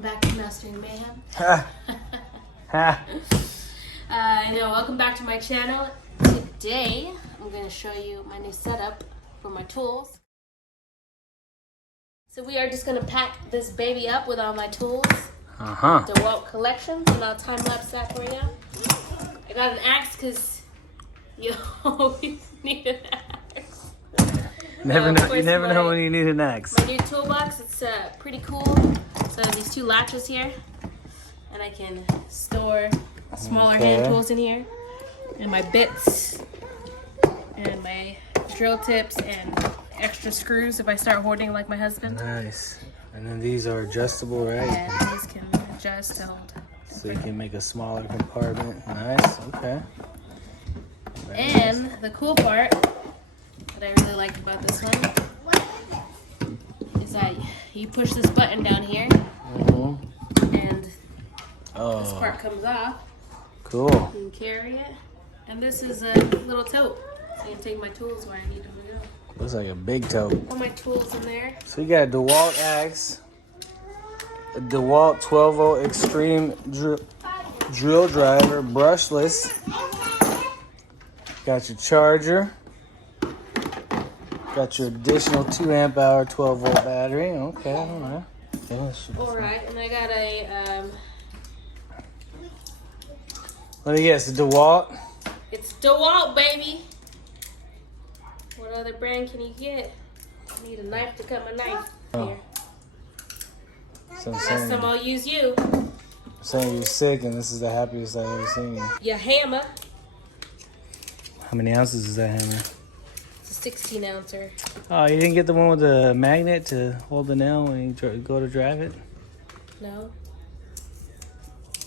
Welcome back to Mastering Mayhem. Welcome back to my channel. Today, I'm going to show you my new setup for my tools. So we are just going to pack this baby up with all my tools. DeWALT collection, and I'll time-lapse that for you. I got an axe because you always need an axe. You never know when you need an axe. My new toolbox, it's pretty cool. So these two latches here, and I can store smaller hand tools in here, and my bits, and my drill tips, and extra screws if I start hoarding like my husband. Nice. And then these are adjustable, right? Yeah, these can adjust to hold. So you can make a smaller compartment. Nice, okay. And the cool part that I really like about this one is that you push this button down here, and this part comes off. Cool. You can carry it. And this is a little tote, so I can take my tools where I need them to go. Looks like a big tote. All my tools in there. So you got a DeWALT axe, a DeWALT 12-volt extreme drill driver, brushless. Got your charger. Got your additional 2 amp hour 12-volt battery. Okay, all right. Alright, and I got a, let me guess, the DeWALT? It's DeWALT, baby! What other brand can you get? I need a knife to cut my knife. Here. So Next time I'll use you. I'm saying you're sick and this is the happiest I've ever seen you. Your hammer. How many ounces is that hammer? It's a 16 ouncer. Oh, you didn't get the one with the magnet to hold the nail when you go to drive it? No.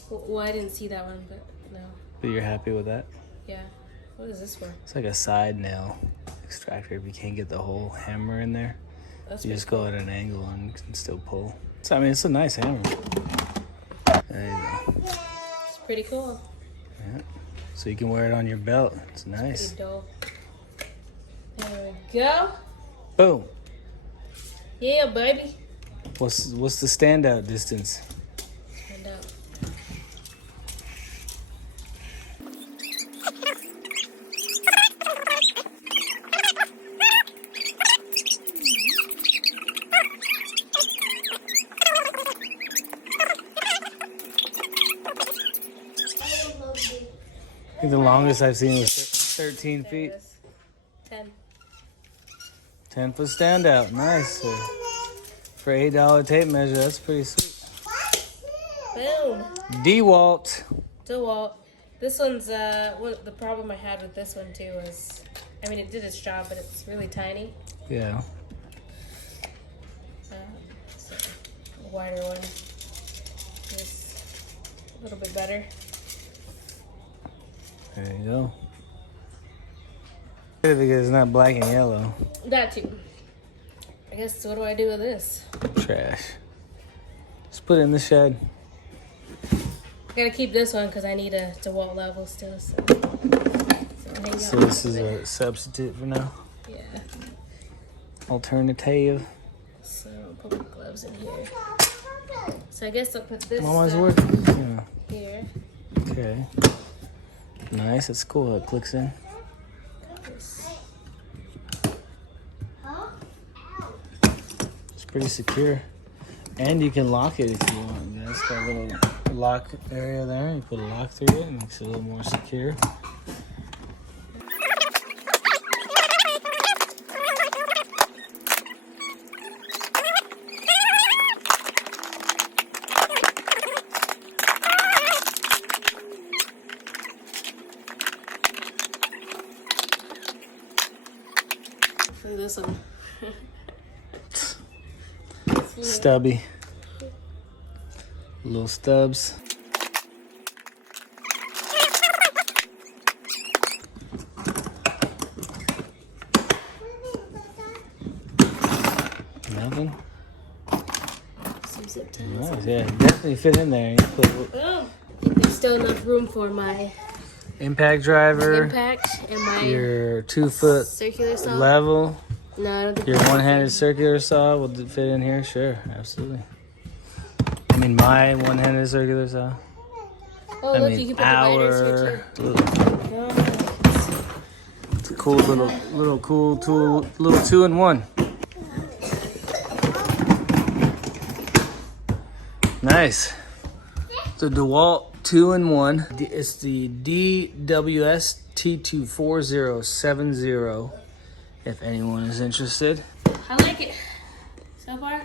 Well, I didn't see that one, but no. But you're happy with that? Yeah. What is this for? It's like a side nail extractor. If you can't get the whole hammer in there, That's you just cool. go at an angle and you can still pull. So, I mean, it's a nice hammer. There you go. It's pretty cool. Yeah. So you can wear it on your belt. It's nice. Pretty dope. There we go. Boom. Yeah, baby. What's the standout distance? And, I think the longest I've seen was 13 feet. 10. 10-foot standout. Nice. For $8 tape measure, that's pretty sweet. Boom. DeWALT. DeWALT. This one's, what the problem I had with this one too was, I mean, it did its job, but it's really tiny. Yeah. So, a wider one is a little bit better. There you go. Because it's not black and yellow. That too. I guess, what do I do with this? Trash. Just put it in the shed. I gotta keep this one because I need a DeWALT level still. So this is a substitute for now? Yeah. Alternative. So I'll put my gloves in here. So I guess I'll put this Mama's working. Yeah. here. Okay. Nice. It's cool. It clicks in. It's pretty secure. And you can lock it if you want. Yeah, it's got a little lock area there. You put a lock through it. It makes it a little more secure. Look at this one. Stubby. Little stubs. Nothing. Some zip ties. Nice, yeah, definitely fit in there. You put Boom. I think there's still enough room for my impact driver, impact and my your 2-foot circular saw. level. No, I don't think Your one-handed circular saw will fit in here. Sure, absolutely. mean, my one-handed circular saw. Oh, look, you can put the lighters here too. It's a cool little cool tool, little 2-in-1. Nice. The DeWALT 2-in-1. It's the DWS T24070. If anyone is interested. I like it so far.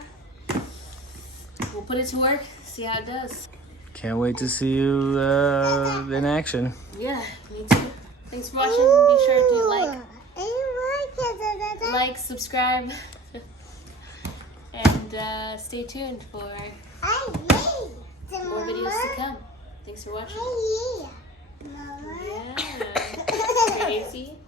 We'll put it to work, see how it does. Can't wait to see you in action. Yeah, me too. Thanks for watching. Be sure to like, subscribe, and stay tuned for more videos to come. Thanks for watching. Yeah. Crazy.